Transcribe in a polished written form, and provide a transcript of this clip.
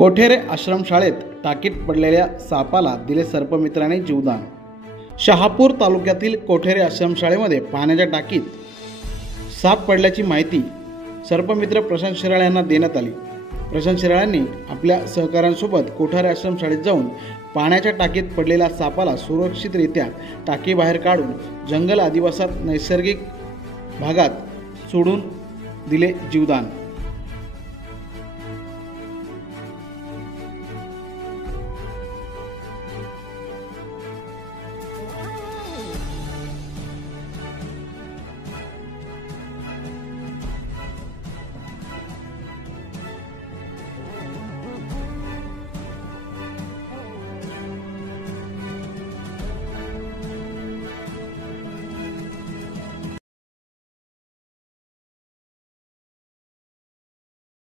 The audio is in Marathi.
कोठेरे आश्रमशाळेत टाकीत पडलेल्या सापाला दिले सर्पमित्राने जीवदान। शहापूर तालुक्यातील कोठेरे आश्रमशाळेमध्ये पाण्याच्या टाकीत साप पडल्याची माहिती सर्पमित्र प्रशांत शिराळे यांना देण्यात आली। प्रशांत शिराळ्यांनी आपल्या सहकाऱ्यांसोबत कोठेरे आश्रमशाळेत जाऊन पाण्याच्या टाकीत पडलेल्या सापाला सुरक्षितरित्या टाकीबाहेर काढून जंगल आदिवासात नैसर्गिक भागात सोडून दिले जीवदान।